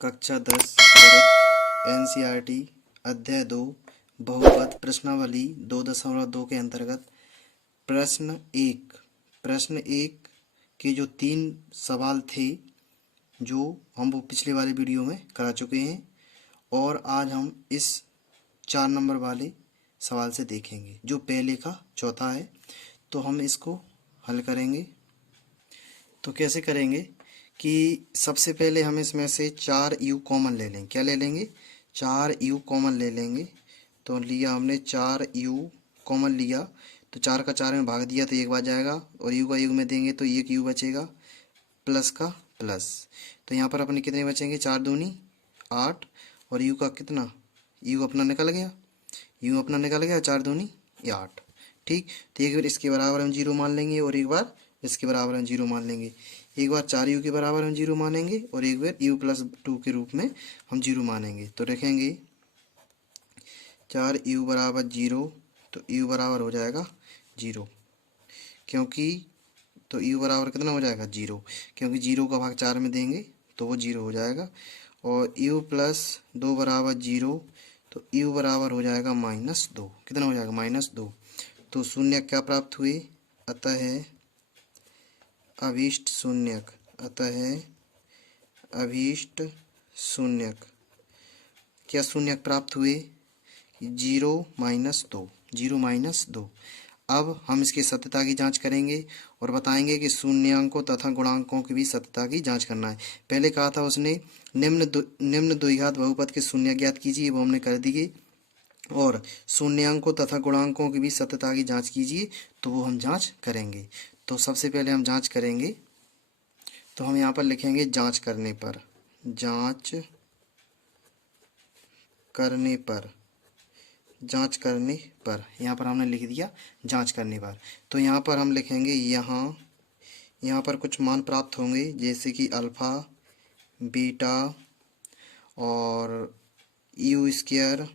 कक्षा 10 गणित एनसीईआरटी अध्याय 2 बहुपद प्रश्नावली 2.2 के अंतर्गत प्रश्न एक के जो 3 सवाल थे जो हम वो पिछले वाले वीडियो में करा चुके हैं और आज हम इस 4 नंबर वाले सवाल से देखेंगे जो पहले का चौथा है। तो हम इसको हल करेंगे। तो कैसे करेंगे कि सबसे पहले हम इसमें से 4u कॉमन ले लेंगे। क्या ले लेंगे? 4u कॉमन ले लेंगे। तो लिया हमने 4u कॉमन लिया तो 4 का 4 में भाग दिया तो 1 बार जाएगा और u का u में देंगे तो 1u बचेगा प्लस का प्लस। तो यहाँ पर अपने कितने बचेंगे? 4 दूनी 8 और u का कितना? u अपना निकल गया, u अपना निकल गया 4 दूनी 8। ठीक, तो एक बार इसके बराबर हम 0 मान लेंगे और एक बार इसके बराबर हम 0 मान लेंगे। एक बार 4u के बराबर हम 0 मानेंगे और एक बार u+2 के रूप में हम 0 मानेंगे। तो रखेंगे 4u बराबर 0 तो u बराबर हो जाएगा 0, क्योंकि तो u बराबर कितना हो जाएगा? 0, क्योंकि 0 का भाग 4 में देंगे तो वो 0 हो जाएगा। और u+2 बराबर 0 तो u बराबर हो जाएगा -2। कितना हो जाएगा? -2। तो शून्य क्या प्राप्त हुए? अतः अभीष्ट शून्यक। अतः अभीष्ट शून्यक। क्या शून्यक प्राप्त हुए? 0 -2। 0 -2। अब हम इसकी सत्यता की जांच करेंगे और बताएंगे कि शून्यांकों तथा गुणांकों की भी सत्यता की जांच करना है। पहले कहा था उसने निम्न द्विघात बहुपद के शून्य ज्ञात कीजिए, वो हमने कर दिए। और शून्यांकों तथा गुणांकों की भी सत्यता की जांच कीजिए, तो वो हम जांच करेंगे। तो सबसे पहले हम जांच करेंगे। तो हम यहाँ पर लिखेंगे जांच करने पर। जांच करने पर। जांच करने पर यहाँ पर हमने लिख दिया जांच करने पर। तो यहाँ पर हम लिखेंगे यहाँ पर कुछ मान प्राप्त होंगे जैसे कि अल्फा, बीटा और u²,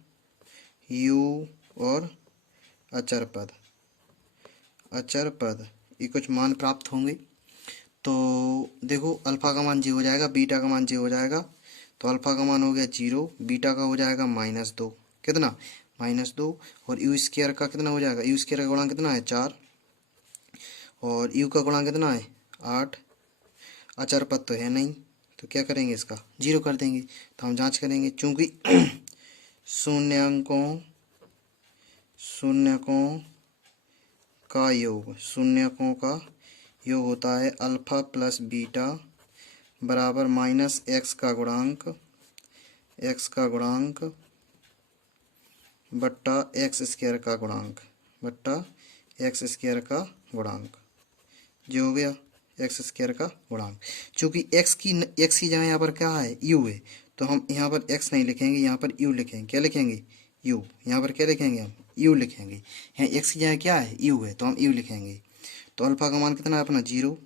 u और अचर पद ये कुछ मान प्राप्त होंगे। तो देखो अल्फा का मान 0 हो जाएगा, बीटा का मान 0 हो जाएगा। तो अल्फा का मान हो गया 0, बीटा का हो जाएगा -2। कितना? -2। और u² का कितना हो जाएगा? u² का गुणांक कितना है? 4। और u का गुणांक कितना है? 8। अचर पद तो है नहीं, तो क्या करेंगे? इसका 0 कर देंगे। तो हम जांच करेंगे, चूंकि शून्यकों का योग होता है अल्फा प्लस बीटा बराबर -x का गुणांक बट्टा x² का गुणांक जो हो गया x² का गुणांक। चूंकि x की जगह यहाँ पर क्या है? u है, तो हम यहाँ पर x नहीं लिखेंगे, यहाँ पर u लिखेंगे। क्या लिखेंगे? u। यहाँ पर क्या लिखेंगे? हम u लिखेंगे। यहाँ x की जगह क्या है? u है, तो हम u लिखेंगे। तो अल्फा का मान कितना है अपना? 0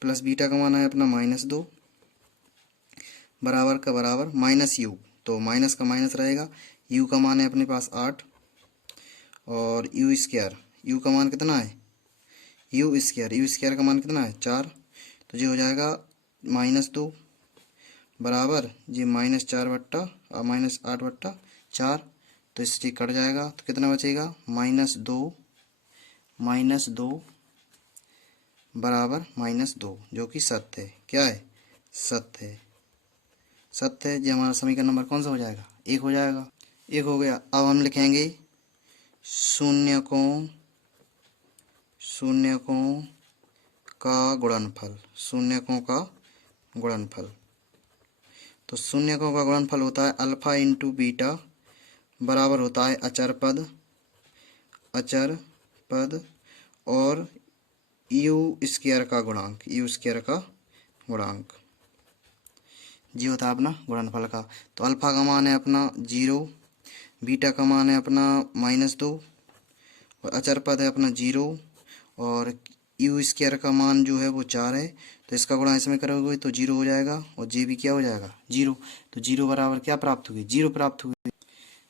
प्लस बीटा का मान है अपना -2 बराबर का बराबर -u। तो माइनस का माइनस रहेगा। u का मान है अपने पास 8 और u का मान कितना है? u² का मान कितना है? 4। तो ये हो जाएगा -2 बराबर जी -4 बट्टा -8 बट्टा 4। तो इससे कट जाएगा तो कितना बचेगा? -2 बराबर -2 जो कि सत्य है। क्या है? सत्य है। सत्य है। जी हमारा समीकरण नंबर कौन सा हो जाएगा? 1 हो जाएगा। 1 हो गया। अब हम लिखेंगे शून्यकों का गुणनफल। तो शून्यकों का गुणनफल होता है अल्फा इंटू बीटा बराबर होता है अचर पद और u² का गुणांक जी होता है अपना गुणनफल का। तो अल्फा का मान है अपना 0, बीटा का मान है अपना -2 और अचर पद है अपना 0 और u² का मान जो है वो 4 है। तो इसका गुणा इसमें करोगे तो 0 हो जाएगा और जे भी क्या हो जाएगा? 0। तो 0 बराबर क्या प्राप्त हुई? 0 प्राप्त हुई।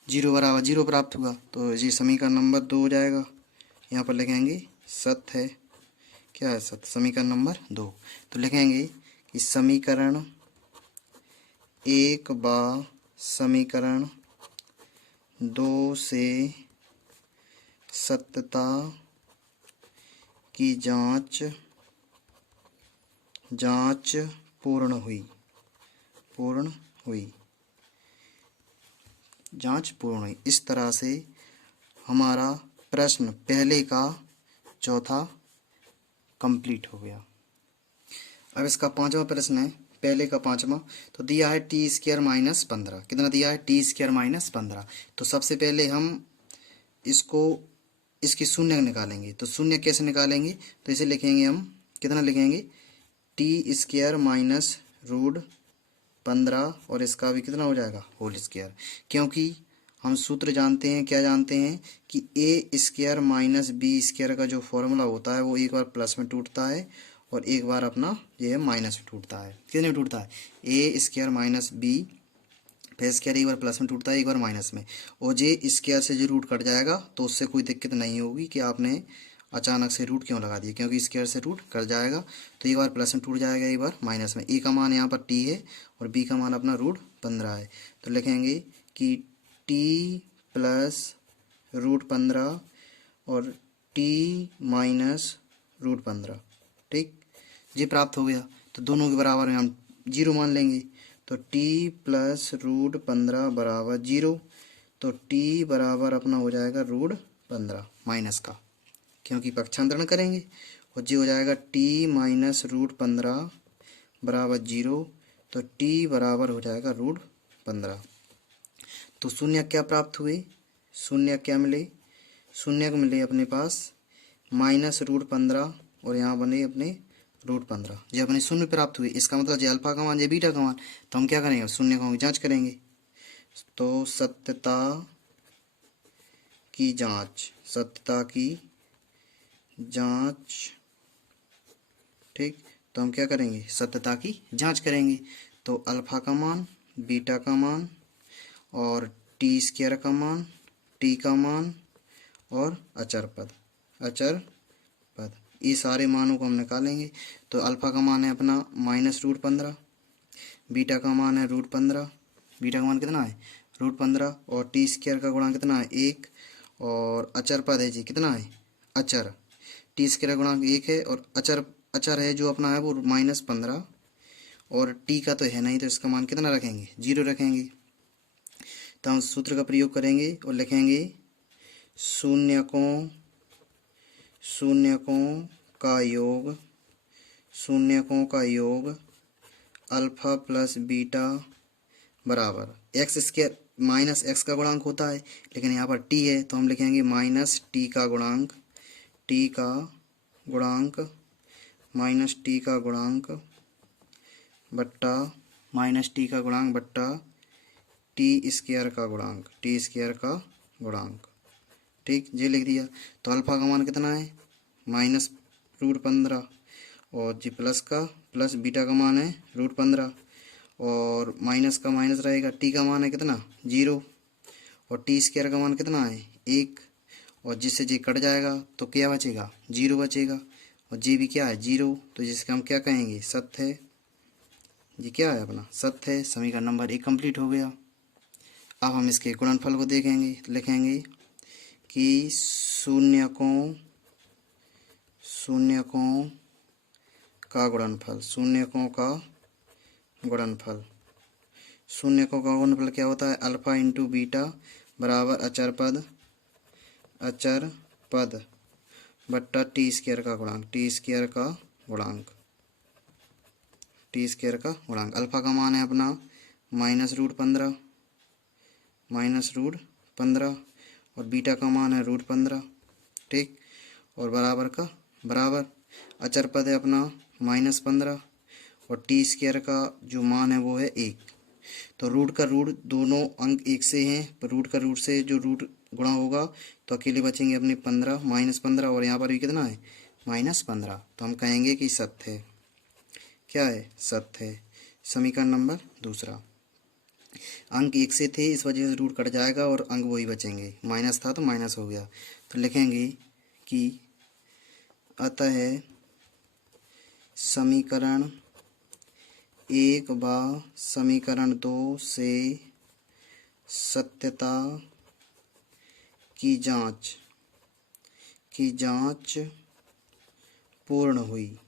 0 बराबर 0 प्राप्त हुआ। तो ये समीकरण नंबर 2 हो जाएगा। यहाँ पर लिखेंगे सत्य है। क्या है? सत्य। समीकरण नंबर 2। तो लिखेंगे कि समीकरण एक बार समीकरण 2 से सत्यता की जांच पूर्ण हुई। जांच पूर्ण हुई। इस तरह से हमारा प्रश्न पहले का चौथा कंप्लीट हो गया। अब इसका पांचवा प्रश्न है, पहले का पांचवा। तो दिया है टी स्क्वायर माइनस 15। कितना दिया है? T square minus 15। तो सबसे पहले हम इसकी शून्य निकालेंगे। तो शून्य कैसे निकालेंगे? तो इसे लिखेंगे हम, कितना लिखेंगे? टी स्क्वायर माइनस रूट 15 और इसका भी कितना हो जाएगा? Whole square. क्योंकि हम सूत्र जानते हैं, क्या जानते हैं कि A square minus B square का जो फॉर्मूला होता है वो एक बार प्लस में टूटता है और एक बार अपना ये माइनस में टूटता है। कितने में टूटता है? ए स्क्वायर माइनस बी फिर स्क्वायर एक बार प्लस में टूटता है, एक बार माइनस में। और जे स्क्वायर से जो रूट कट जाएगा तो उससे कोई दिक्कत नहीं होगी कि आपने अचानक से रूट क्यों लगा दिया, क्योंकि स्क्वायर से रूट कट जाएगा। तो एक बार प्लस में टूट जाएगा, एक बार माइनस में। ए का मान यहाँ पर टी है और बी का मान अपना रूट 15 है। तो लिखेंगे कि टी प्लस रूट 15 और टी माइनस रूट 15। ठीक, ये प्राप्त हो गया। तो दोनों के बराबर में हम 0 मान लेंगे। तो टी प्लस रूट 15 बराबर 0। तो टी बराबर अपना हो जाएगा रूट 15 माइनस का, क्योंकि पक्षांतरण करेंगे। और जी हो जाएगा टी माइनस रूट 15 बराबर 0। तो टी बराबर हो जाएगा रूट 15। तो शून्य क्या प्राप्त हुए? शून्य क्या मिले? शून्य को मिले अपने पास माइनस रूट 15 और यहाँ बने अपने रूट 15। ये अपने शून्य प्राप्त हुए। इसका मतलब ये अल्फा का मान, ये बीटा का मान। तो हम क्या करेंगे? शून्य को जांच करेंगे। तो सत्यता की जांच। ठीक, तो हम क्या करेंगे? सत्यता की जांच करेंगे। तो अल्फा का मान, बीटा का मान और टी स्क्वायर का मान, टी का मान और अचर पद, ये सारे मानों को हम निकालेंगे। तो अल्फा का मान है अपना माइनस रूट 15, बीटा का मान है रूट 15, बीटा का मान कितना है? रूट 15। और टी स्क्वायर का गुणांक कितना है? 1। और अचर पद है जी, कितना है? अचर। टी स्क्वायर का गुणांक 1 है और अचर है जो अपना है वो माइनस 15। और टी का तो है नहीं, तो इसका मान कितना रखेंगे? 0 रखेंगे। तो हम सूत्र का प्रयोग करेंगे और लिखेंगे शून्यकों का योग अल्फा प्लस बीटा बराबर एक्स स्क्वायर माइनस एक्स का गुणांक होता है, लेकिन यहाँ पर टी है तो हम लिखेंगे माइनस टी का गुणांक माइनस टी का गुणांक बट्टा टी स्क्वायर का गुणांक। ठीक, ये लिख दिया। तो अल्फा का मान कितना है? माइनस रूट 15 और जी प्लस बीटा का मान है रूट 15 और माइनस का माइनस रहेगा। टी का मान है कितना? 0 और टी स्क्वायर का मान कितना है? 1। और जिससे जी कट जाएगा तो क्या बचेगा? 0 बचेगा। और जी भी क्या है? 0। तो जिसका हम क्या कहेंगे? सत्य है। जी क्या है अपना? सत्य है। समीकरण नंबर 1 कंप्लीट हो गया। अब हम इसके गुणनफल को देखेंगे। लिखेंगे कि शून्यकों का गुणनफल। शून्यकों का गुणनफल क्या होता है? अल्फा इंटू बीटा बराबर अचर पद बट्टा टी स्क्वायर का गुणांक। अल्फा का मान है अपना माइनस रूट 15 और बीटा का मान है रूट 15। ठीक, और बराबर अचर पद है अपना माइनस 15 और टी स्क्वायर का जो मान है वो है 1। तो रूट का रूट दोनों अंक 1 से हैं, पर रूट का रूट से जो रूट गुणा होगा तो अकेले बचेंगे अपने 15 माइनस 15 और यहाँ पर भी कितना है? माइनस 15। तो हम कहेंगे कि सत्य है। क्या है? सत्य है। समीकरण नंबर दूसरा। अंक 1 से थे, इस वजह से रूट कट जाएगा और अंक वही बचेंगे। माइनस था तो माइनस हो गया। तो लिखेंगे कि अतः समीकरण एक व समीकरण 2 से सत्यता की जांच पूर्ण हुई।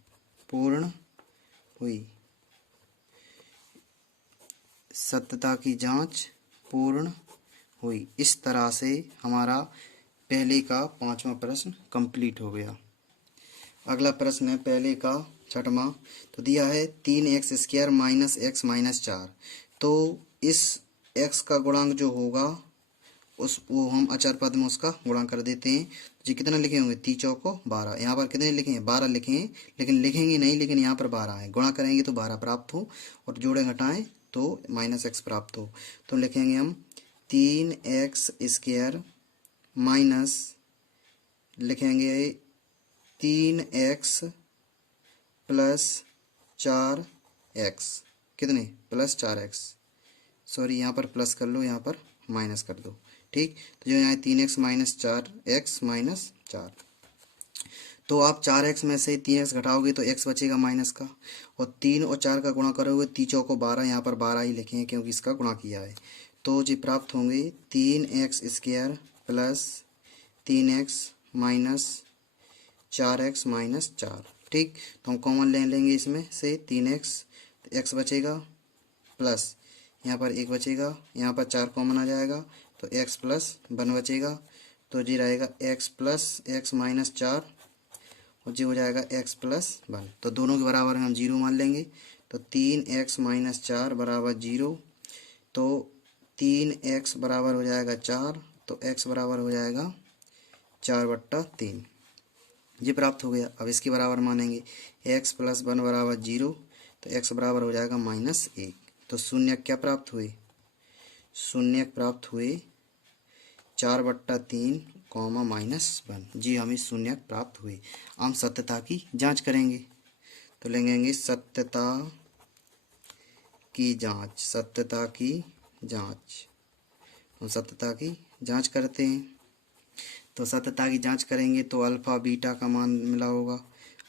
सत्यता की जांच पूर्ण हुई। इस तरह से हमारा पहले का 5वां प्रश्न कंप्लीट हो गया। अगला प्रश्न है पहले का 6वां। तो दिया है 3x² माइनस x माइनस 4। तो इस x का गुणांक जो होगा वो हम अचर पद में उसका गुणा कर देते हैं। जी कितना लिखे होंगे, 3 चौको 12। यहाँ पर कितने लिखे हैं, 12 लिखे हैं, लेकिन लिखेंगे नहीं, लेकिन यहाँ पर 12 है। गुणा करेंगे तो 12 प्राप्त हो और जोड़े घटाएं तो -x प्राप्त हो। तो लिखेंगे हम 3x² माइनस लिखेंगे 3x प्लस 4x। कितने, प्लस 4x। सॉरी, यहाँ पर प्लस कर लो, यहाँ पर माइनस कर दो। ठीक, तो जो यहाँ 3x माइनस 4x माइनस 4। तो आप 4x में से 3x घटाओगे तो x बचेगा माइनस का, और 3 और 4 का गुणा करोगे 3 चौको 12। यहाँ पर 12 ही लिखे हैं क्योंकि इसका गुणा किया है। तो जी प्राप्त होंगे 3x² plus 3x minus 4x minus 4। ठीक, तो हम कॉमन ले लेंगे इसमें से 3x, तो x बचेगा प्लस यहाँ पर 1 बचेगा, यहाँ पर 4 कॉमन आ जाएगा तो x प्लस 1 बचेगा। तो जी रहेगा x प्लस x माइनस 4 और जी हो जाएगा x प्लस 1। तो दोनों के बराबर हम 0 मान लेंगे। तो 3x माइनस 4 बराबर 0। तो 3x बराबर हो जाएगा 4, तो x बराबर हो जाएगा 4/3। ये प्राप्त हो गया। अब इसके बराबर मानेंगे x प्लस 1 बराबर 0, तो x बराबर हो जाएगा -1। तो शून्य क्या प्राप्त हुए, शून्य प्राप्त हुए 4/3 -1। जी हमें शून्य प्राप्त हुए। हम सत्यता की जांच करेंगे तो लेंगे सत्यता की जांच। सत्यता की जांच, हम सत्यता की जांच करते हैं। तो सत्यता की जांच करेंगे तो अल्फ़ा बीटा का मान मिला होगा।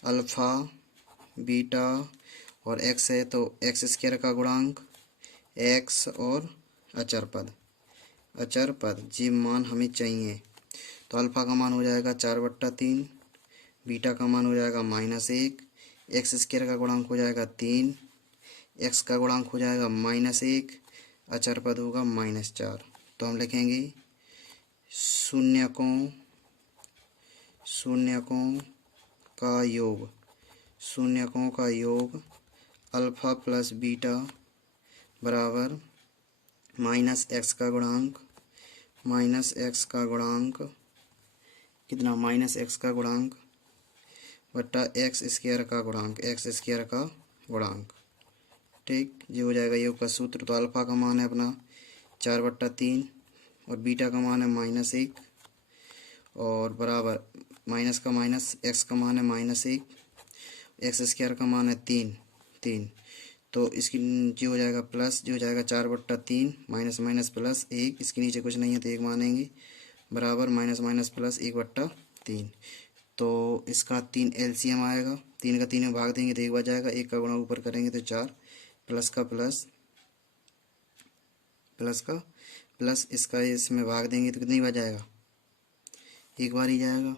अल्फ़ा बीटा और x है तो x² का गुणांक x और अचर पद जी मान हमें चाहिए। तो अल्फ़ा का मान हो जाएगा 4/3, बीटा का मान हो जाएगा -1, x² का गुणांक हो जाएगा 3, x का गुणांक हो जाएगा -1, अचर पद होगा -4। तो हम लिखेंगे शून्यकों का योग अल्फ़ा प्लस बीटा बराबर -x का गुणांक कितना, -x का गुणांक बट्टा x² का गुणांक। ठीक, ये हो जाएगा योग का सूत्र। तो अल्फ़ा का मान है अपना 4/3 और बीटा का मान है -1 और बराबर माइनस का माइनस, x का मान है -1, x² का मान है 3। तो इसकी जो हो जाएगा प्लस, जो हो जाएगा 4/3 माइनस माइनस प्लस 1, इसके नीचे कुछ नहीं है तो 1 मानेंगे, बराबर माइनस माइनस प्लस 1/3। तो इसका 3 LCM आएगा। 3 का 3 में भाग देंगे तो 1 बच जाएगा, 1 का गुणा ऊपर करेंगे तो 4, प्लस का प्लस इसका इसमें भाग देंगे तो कितनी बच जाएगा, 1 बार ही जाएगा,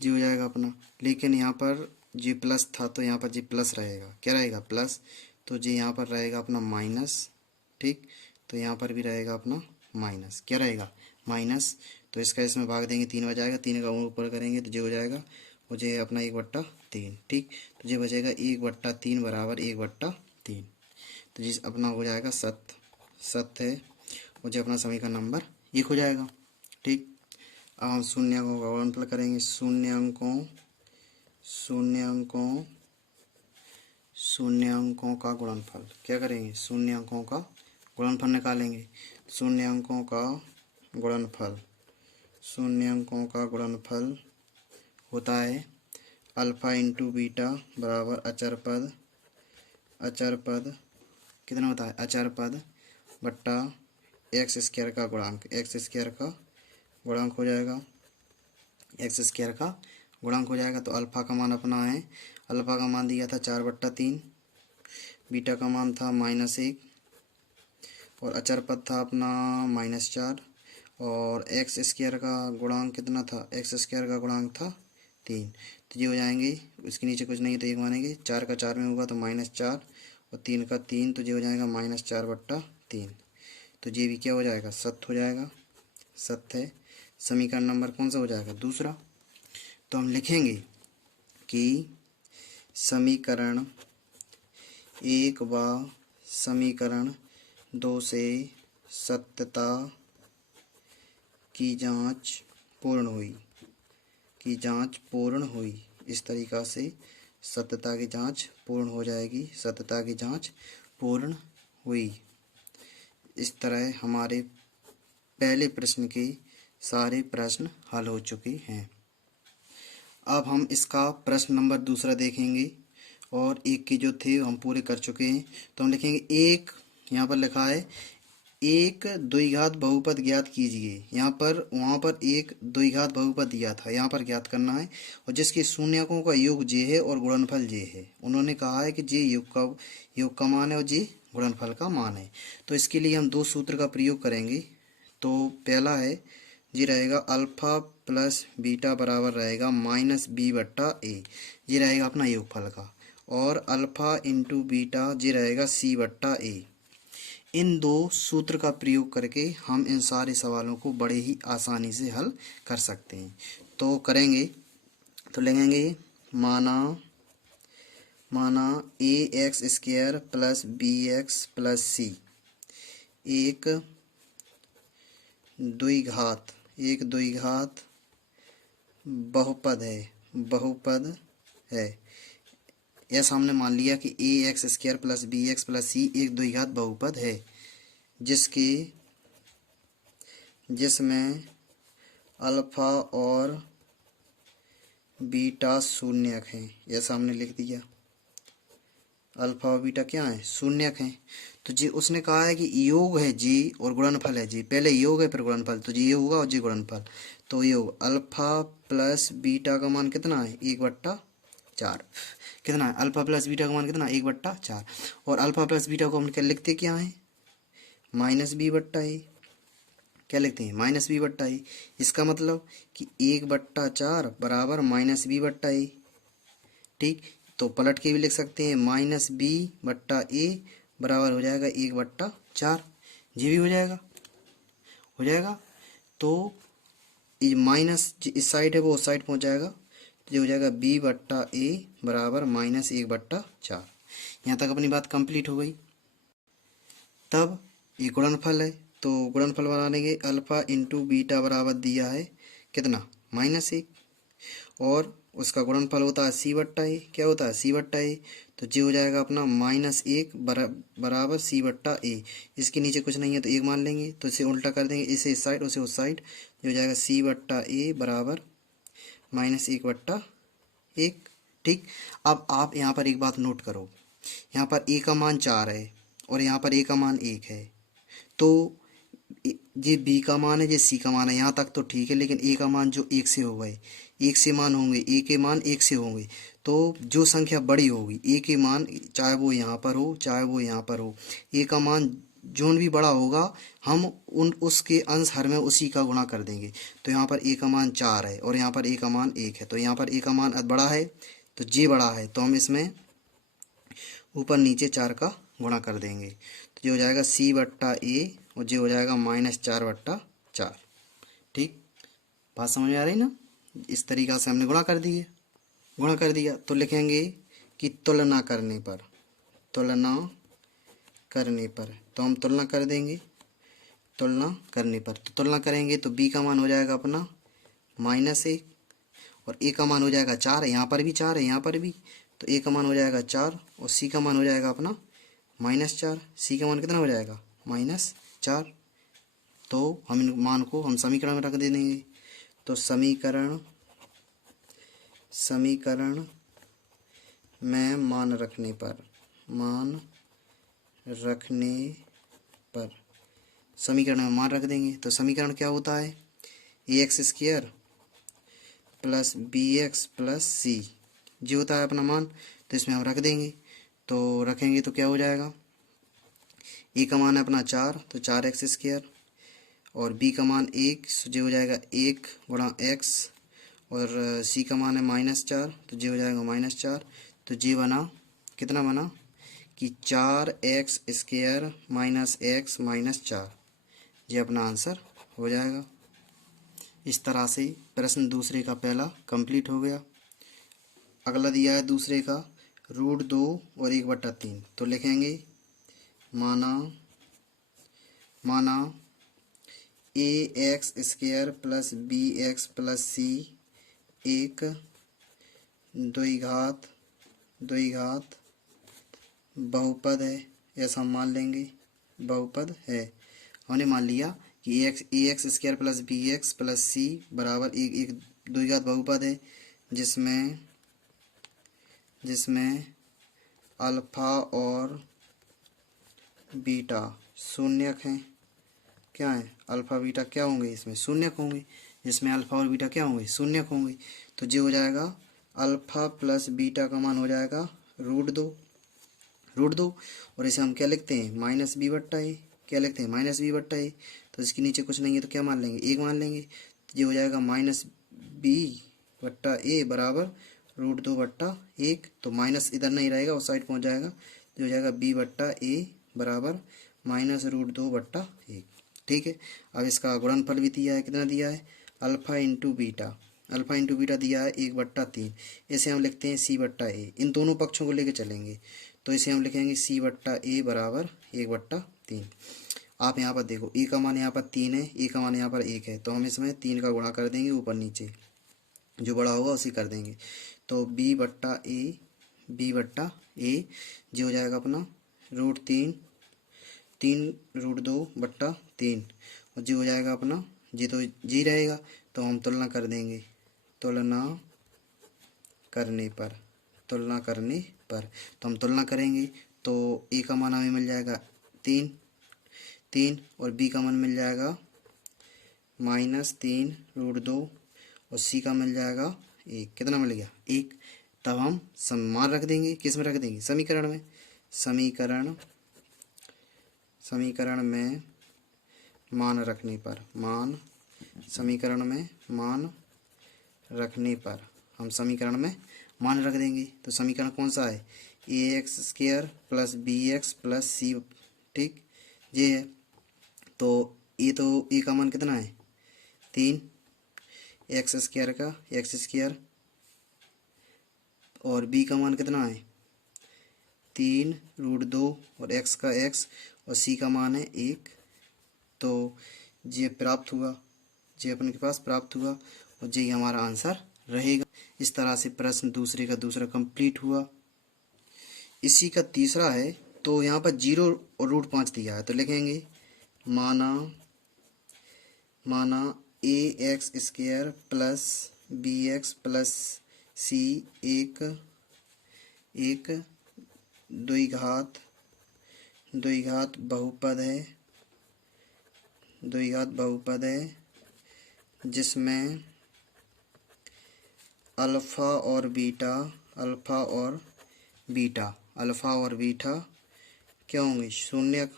जी हो जाएगा अपना। लेकिन यहाँ पर जी प्लस था तो यहाँ पर जी प्लस रहेगा, क्या रहेगा, प्लस। तो जी यहाँ पर रहेगा अपना माइनस। ठीक, तो यहाँ पर भी रहेगा अपना माइनस, क्या रहेगा, माइनस। तो इसका इसमें भाग देंगे 3 हो जाएगा, 3 का ऊपर करेंगे तो जो हो जाएगा वो जो है अपना 1/3। ठीक, तो जो बचेगा 1/3 बराबर 1/3। तो जिस अपना हो जाएगा सत्य है, और जो अपना समीकरण नंबर 1 हो जाएगा। ठीक, अब हम शून्यकों का गुणनफल करेंगे। शून्यकों का गुणनफल क्या करेंगे, शून्यकों का गुणनफल निकालेंगे। शून्यकों का गुणनफल होता है अल्फ़ा इंटू बीटा बराबर अचर पद कितना होता है, अचर पद बट्टा x² का गुणांक। x² का गुणांक हो जाएगा, x² का गुणांक हो जाएगा। तो अल्फ़ा का मान अपना है, अल्फ़ा का मान दिया था 4/3, बीटा का मान था -1 और अचर पद था अपना -4 और एक्स स्क्वायर का गुणांक कितना था, एक्स स्क्वायर का गुणांक था 3। तो ये हो जाएंगे, इसके नीचे कुछ नहीं है तो 1 मानेंगे, 4 का 4 में होगा तो -4 और 3 का 3, तो ये हो जाएगा -4/3। तो ये भी क्या हो जाएगा, सत्य हो जाएगा, सत्य है। समीकरण नंबर कौन सा हो जाएगा, दूसरा। तो हम लिखेंगे कि समीकरण 1 व समीकरण 2 से सत्यता की जांच पूर्ण हुई, की जांच पूर्ण हुई। इस तरीक़ा से सत्यता की जांच पूर्ण हो जाएगी, सत्यता की जांच पूर्ण हुई। इस तरह हमारे पहले प्रश्न के सारे प्रश्न हल हो चुके हैं। अब हम इसका प्रश्न नंबर दूसरा देखेंगे और एक के जो थे हम पूरे कर चुके हैं। तो हम लिखेंगे एक, यहाँ पर लिखा है एक द्विघात बहुपद ज्ञात कीजिए। यहाँ पर वहाँ पर एक द्विघात बहुपद दिया था, यहाँ पर ज्ञात करना है, और जिसके शून्यकों का योग j है और गुणनफल j है। उन्होंने कहा है कि j योग का मान है और j गुणनफल का मान है। तो इसके लिए हम दो सूत्र का प्रयोग करेंगे। तो पहला है जी रहेगा अल्फा प्लस बीटा बराबर रहेगा -b/a, ये रहेगा अपना योगफल का, और अल्फा इंटू बीटा जी रहेगा c/a। इन दो सूत्र का प्रयोग करके हम इन सारे सवालों को बड़े ही आसानी से हल कर सकते हैं। तो करेंगे, तो लिखेंगे माना ax² plus bx plus c एक द्विघात बहुपद है। ऐसा हमने मान लिया कि ax² plus bx plus c एक द्विघात बहुपद है, जिसमें अल्फा और बीटा शून्यक हैं। ऐसा हमने लिख दिया, अल्फा और बीटा क्या है, शून्यक हैं। तो जी उसने कहा है कि योग है जी और गुणनफल है जी, पहले योग है फिर गुणनफल, तो जी ये होगा और जी गुणनफल। तो योग अल्फा प्लस बीटा का मान कितना है, 1/4। कितना है, अल्फा प्लस बीटा का मान कितना, 1/4। और अल्फा प्लस बीटा को हम क्या लिखते क्या है, -b/a। क्या लिखते हैं, -b/a। इसका मतलब कि 1/4 बराबर -b/a। ठीक, तो पलट के भी लिख सकते हैं, -b/a बराबर हो जाएगा 1/4। ये भी हो जाएगा। तो ये माइनस इस साइड है वो उस साइड पहुंच जाएगा, तो ये हो जाएगा b/a बराबर -1/4। यहाँ तक अपनी बात कंप्लीट हो गई। तब ये गुणनफल है, तो गुणनफल बना लेंगे, अल्फा इंटू बीटा बराबर दिया है कितना, -1, और उसका गुणनफल होता है c/a। क्या होता है, c/a। तो ये हो जाएगा अपना -1 बराबर c/a। इसके नीचे कुछ नहीं है तो 1 मान लेंगे, तो इसे उल्टा कर देंगे, इसे इस साइड उसे उस साइड, ये हो जाएगा c/a बराबर -1/1। ठीक, अब आप यहाँ पर एक बात नोट करो, यहाँ पर a का मान 4 है और यहाँ पर a का मान 1 है। तो ये b का मान है, ये c का मान है, यहाँ तक तो ठीक है, लेकिन a का मान जो 1 से हो गए, 1 से मान होंगे, a के मान 1 से होंगे, तो जो संख्या बड़ी होगी a के मान, चाहे वो यहाँ पर हो चाहे वो यहाँ पर हो, a का मान जोन भी बड़ा होगा हम उसके अंश हर में उसी का गुणा कर देंगे। तो यहाँ पर a का मान 4 है और यहाँ पर a का मान 1 है, तो यहाँ पर a का मान बड़ा है तो j बड़ा है, तो हम इसमें ऊपर नीचे 4 का गुणा कर देंगे, तो ये हो जाएगा c/a और ये हो जाएगा -4/4। ठीक, बात समझ में आ रही ना। इस तरीक़ा से हमने गुणा कर दिया। तो लिखेंगे कि तुलना करने पर तो हम तुलना कर देंगे, तुलना करने पर तो तुलना करेंगे तो b का मान हो जाएगा अपना -1 और a का मान हो जाएगा 4 है, यहाँ पर भी 4 है, यहाँ पर भी, तो a का मान हो जाएगा 4 और c का मान हो जाएगा अपना -4। c का मान कितना हो जाएगा, -4। तो हम इन मान को हम समीकरण में रख दे देंगे। तो समीकरण में मान रखने पर समीकरण में मान रख देंगे। तो समीकरण क्या होता है, ax² plus bx plus c, जो होता है अपना मान, तो इसमें हम रख देंगे। तो रखेंगे तो क्या हो जाएगा, ए का मान है अपना 4 तो 4x², और बी का मान 1 तो जो हो जाएगा 1 गुणा x, और सी का मान है -4 तो जो हो जाएगा -4। तो जी बना, कितना बना कि 4x² माइनस x माइनस 4, ये अपना आंसर हो जाएगा। इस तरह से प्रश्न दूसरे का पहला कंप्लीट हो गया। अगला दिया है दूसरे का √2 और 1/3। तो लिखेंगे माना ax² plus bx plus c एक द्विघात बहुपद है, ऐसा मान लेंगे बहुपद है। हमने मान लिया कि ax² plus bx plus c बराबर एक द्विघात बहुपद है, जिसमें अल्फा और बीटा शून्यक हैं। क्या है, अल्फा बीटा क्या होंगे, इसमें शून्यक होंगे, जिसमें अल्फा और बीटा क्या होंगे, शून्यक होंगे। तो जो हो जाएगा अल्फा प्लस बीटा का मान हो जाएगा √2, और इसे हम क्या लिखते हैं, -b/a, क्या लिखते हैं, -b/a। तो इसके नीचे कुछ नहीं है तो क्या मान लेंगे, 1 मान लेंगे। तो ये हो जाएगा -b/a बराबर √2/1। तो माइनस इधर नहीं रहेगा, उस साइड पहुंच जाएगा, जो हो जाएगा b/a बराबर -√2/1। ठीक है। अब इसका गुणनफल भी दिया है, कितना दिया है, अल्फा इंटू बीटा दिया है 1/3। इसे हम लिखते हैं c/a, इन दोनों पक्षों को लेके चलेंगे तो इसे हम लिखेंगे c/a बराबर 1/3। आप यहाँ पर देखो ए का मान यहाँ पर 3 है, ए का मान यहाँ पर 1 है, तो हम इसमें 3 का गुणा कर देंगे, ऊपर नीचे जो बड़ा होगा उसी कर देंगे। तो b/a जो हो जाएगा अपना √3 √2/3, और जी हो जाएगा अपना, जी तो जी रहेगा, तो हम तुलना कर देंगे, तुलना करने पर तो हम तुलना करेंगे तो ए का मान हमें मिल जाएगा 3 और बी का मान मिल जाएगा -3 √2, और सी का मिल जाएगा 1। कितना मिल गया, 1। तब हम मान रख देंगे, किस में रख देंगे, समीकरण में। समीकरण में मान रखने पर हम समीकरण में मान रख देंगे। तो समीकरण कौन सा है, ax² plus bx plus c, ठीक, ये है। तो ए का मान कितना है 3, x² और b का मान कितना है 3 √2 और x का x, और c का मान है 1। तो ये प्राप्त हुआ, ये अपने के पास प्राप्त हुआ, और ये हमारा आंसर रहेगा। इस तरह से प्रश्न दूसरे का दूसरा कंप्लीट हुआ। इसी का तीसरा है, तो यहाँ पर 0 और √5 दिया है, तो लिखेंगे माना ax² plus bx plus c एक द्विघात बहुपद है, जिसमें अल्फा और बीटा क्या होंगे, शून्यक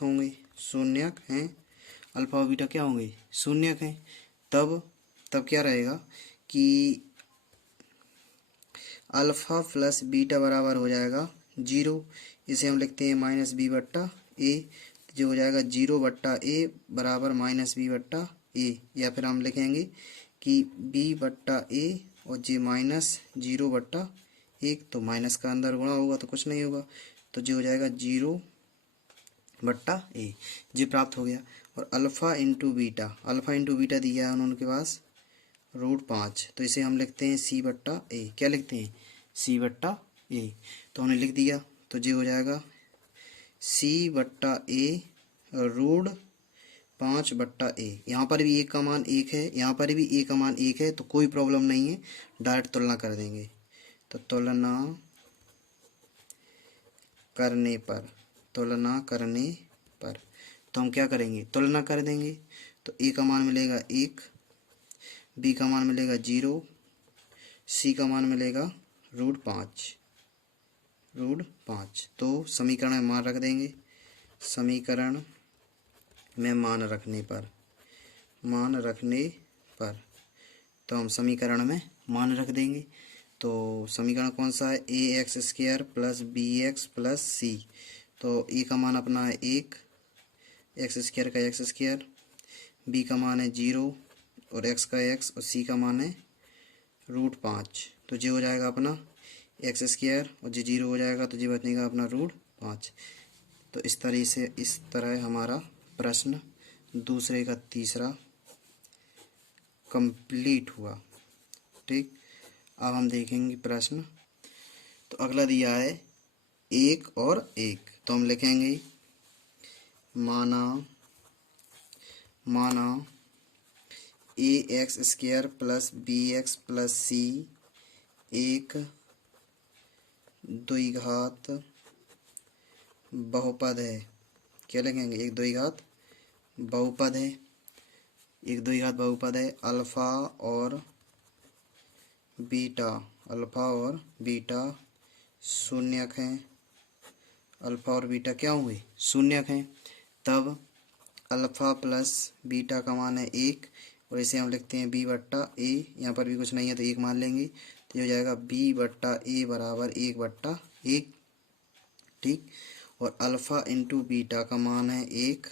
हैं। अल्फा और बीटा क्या होंगे, शून्यक हैं। तब क्या रहेगा कि अल्फा प्लस बीटा बराबर हो जाएगा 0। इसे हम लिखते हैं -b/a, जो हो जाएगा 0/a बराबर -b/a, या फिर हम लिखेंगे कि b/a और जी -0/1, तो माइनस का अंदर गुणा होगा तो कुछ नहीं होगा, तो जो हो जाएगा 0/a, जी प्राप्त हो गया। और अल्फ़ा इंटू बीटा दिया है उन्होंने के पास √5, तो इसे हम लिखते हैं c/a, क्या लिखते हैं, c/a। तो हमने लिख दिया, तो ये हो जाएगा c/a √5/a। यहाँ पर भी 1 का मान 1 है, यहाँ पर भी 1 का मान 1 है, तो कोई प्रॉब्लम नहीं है, डायरेक्ट तुलना कर देंगे। तो तुलना करने पर तो हम क्या करेंगे, तुलना कर देंगे। तो ए का मान मिलेगा 1, बी का मान मिलेगा 0, सी का मान मिलेगा √5। रूट 5। तो समीकरण में मान रख देंगे। समीकरण में मान रखने पर तो हम समीकरण में मान रख देंगे। तो समीकरण कौन सा है? A x square plus b x plus c. तो ए का मान अपना है 1, एक्स स्क्वायर का एक्स स्क्वायर, बी का मान है 0 और एक्स का एक्स और सी का मान है रूट 5। तो ये हो जाएगा अपना एक्स स्क्वायर और ये 0 हो जाएगा तो ये बचेगा अपना रूट 5। तो इस तरह हमारा प्रश्न दूसरे का तीसरा कंप्लीट हुआ। ठीक, अब हम देखेंगे प्रश्न। तो अगला दिया है 1 और 1। तो हम लिखेंगे माना a x square plus b x plus c एक द्विघात बहुपद है। क्या लिखेंगे? एक द्विघात बहुपद है। एक द्विघात बहुपद है। अल्फा और बीटा शून्यक हैं। अल्फा और बीटा क्या होंगे? शून्यक हैं। तब अल्फा प्लस बीटा का मान है 1 और इसे हम लिखते हैं b बट्टा ए। यहाँ पर भी कुछ नहीं है तो 1 मान लेंगे। तो ये हो जाएगा b बट्टा ए बराबर 1/1। ठीक, और अल्फा इंटू बीटा का मान है 1,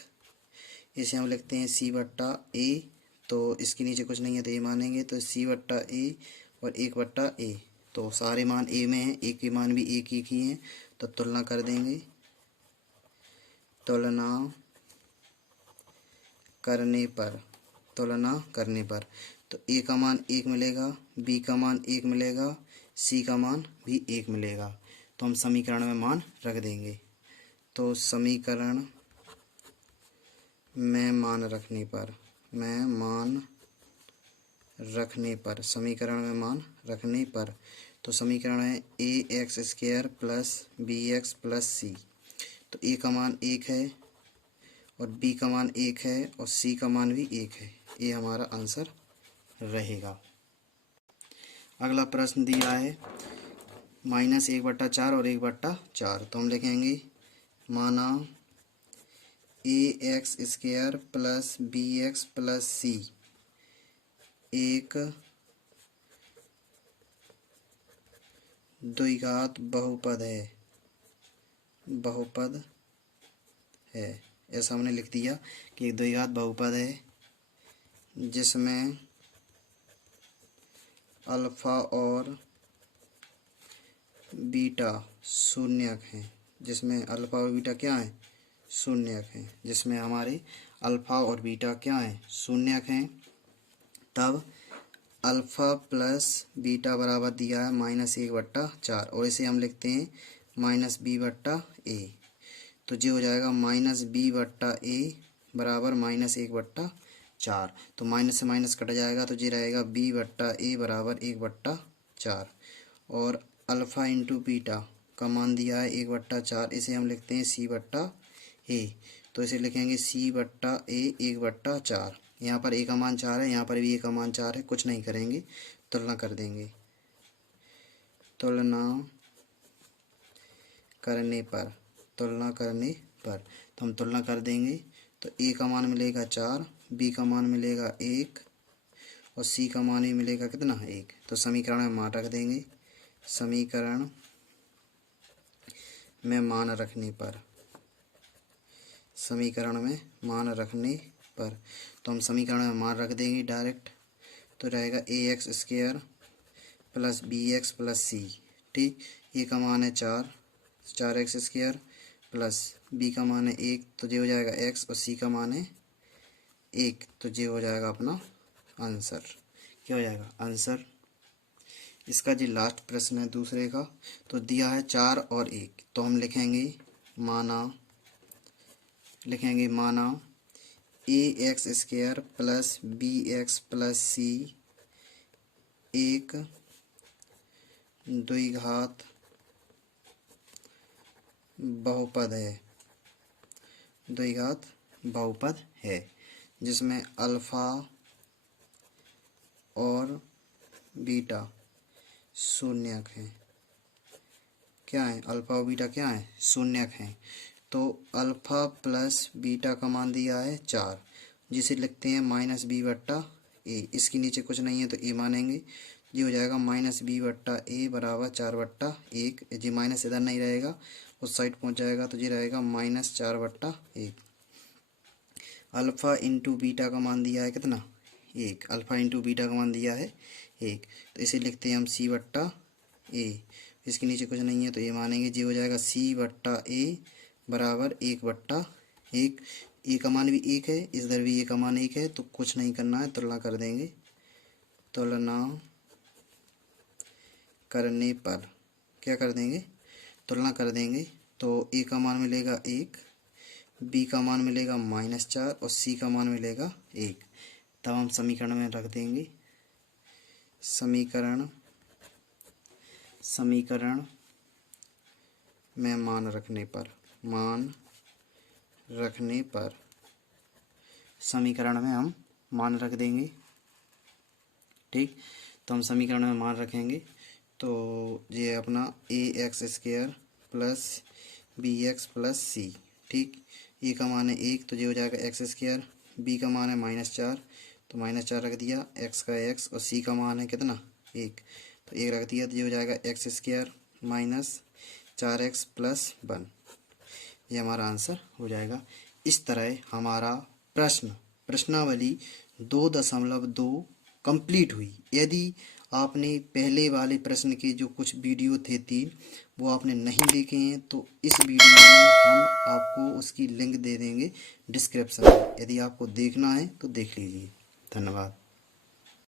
इसे हम लिखते हैं c बट्टा ए। तो इसके नीचे कुछ नहीं है तो ए मानेंगे। तो c बट्टा ए और 1/a। तो सारे मान ए में हैं, ए के मान भी एक ही हैं। तो तुलना कर देंगे। तुलना करने पर तो ए का मान 1 मिलेगा, बी का मान 1 मिलेगा, सी का मान भी 1 मिलेगा। तो हम समीकरण में मान रख देंगे। तो समीकरण में मान रखने पर तो समीकरण है a x square plus b x plus c. तो ए का मान 1 है और बी का मान 1 है और सी का मान भी 1 है। ये हमारा आंसर रहेगा। अगला प्रश्न दिया है -1/4 और 1/4। तो हम लिखेंगे माना a x square plus b x plus c एक द्विघात बहुपद है। ऐसा हमने लिख दिया कि एक द्विघात बहुपद है जिसमें अल्फा और बीटा शून्यक हैं। जिसमें अल्फा और बीटा क्या है? शून्यक हैं। जिसमें हमारे अल्फा और बीटा क्या हैं? शून्यक हैं। तब अल्फा प्लस बीटा बराबर दिया है -1/4 और इसे हम लिखते हैं -b/a। तो ये हो जाएगा -b/a बराबर -1/4। तो माइनस से माइनस कट जाएगा तो ये रहेगा b/a बराबर 1/4। और अल्फा इंटू बीटा का मान दिया है 1/4, इसे हम लिखते हैं c/a। तो इसे लिखेंगे c/a 1/4। यहाँ पर a का मान 4 है, यहाँ पर भी a का मान 4 है। कुछ नहीं करेंगे, तुलना कर देंगे। तुलना करने पर तो हम तुलना कर देंगे। तो a का मान मिलेगा 4, b का मान मिलेगा 1 और c का मान ही मिलेगा कितना? 1। तो समीकरण में मान रख देंगे। समीकरण में मान रखने पर तो हम समीकरण में मान रख देंगे डायरेक्ट। तो रहेगा a x square plus b x plus c. ठीक, ए का मान है 4x स्क्वायर प्लस बी का मान है 1 तो ये हो जाएगा x और सी का मान है 1। तो ये हो जाएगा अपना आंसर। क्या हो जाएगा? आंसर। इसका जो लास्ट प्रश्न है दूसरे का, तो दिया है 4 और 1। तो हम लिखेंगे माना a x square plus b x plus c एक द्विघात बहुपद है जिसमें अल्फा और बीटा शून्यक हैं। क्या है, अल्फ़ा और बीटा क्या है, शून्यक हैं। तो अल्फ़ा प्लस बीटा का मान दिया है 4, जिसे लिखते हैं माइनस बी बट्टा ए। इसके नीचे कुछ नहीं है तो ए मानेंगे। ये हो जाएगा माइनस बी बट्टा ए बराबर 4/1। जी माइनस इधर नहीं रहेगा, उस साइड पहुंच जाएगा तो ये रहेगा माइनस 4/1। अल्फ़ा इंटू बीटा का मान दिया है कितना, 1। अल्फ़ा इंटू बीटा का मान दिया है 1, तो इसे लिखते हैं हम सी बट्टा ए। इसके नीचे कुछ नहीं है तो ये मानेंगे। जी हो जाएगा सी बट्टा ए बराबर 1/1। ए का मान भी 1 है, इधर भी ए का मान 1 है, तो कुछ नहीं करना है, तुलना कर देंगे। तुलना करने पर क्या कर देंगे, तुलना कर देंगे। तो ए का मान मिलेगा 1, बी का मान मिलेगा -4 और सी का मान मिलेगा 1। तब हम समीकरण में रख देंगे। समीकरण में मान रखने पर समीकरण में हम मान रख देंगे। ठीक, तो हम समीकरण में मान रखेंगे तो ये अपना ax² प्लस bx+c। ठीक, ए का मान है 1 तो ये हो जाएगा x², बी का मान है -4 तो -4 रख दिया, x का x, और c का मान है कितना 1 तो 1 रख दिया, तो ये हो जाएगा x² - 4x + 1। ये हमारा आंसर हो जाएगा। इस तरह हमारा प्रश्नावली 2.2 कंप्लीट हुई। यदि आपने पहले वाले प्रश्न के जो कुछ वीडियो थे 3 वो आपने नहीं देखे हैं तो इस वीडियो में हम आपको उसकी लिंक दे देंगे डिस्क्रिप्शन में। यदि आपको देखना है तो देख लीजिए। धन्यवाद।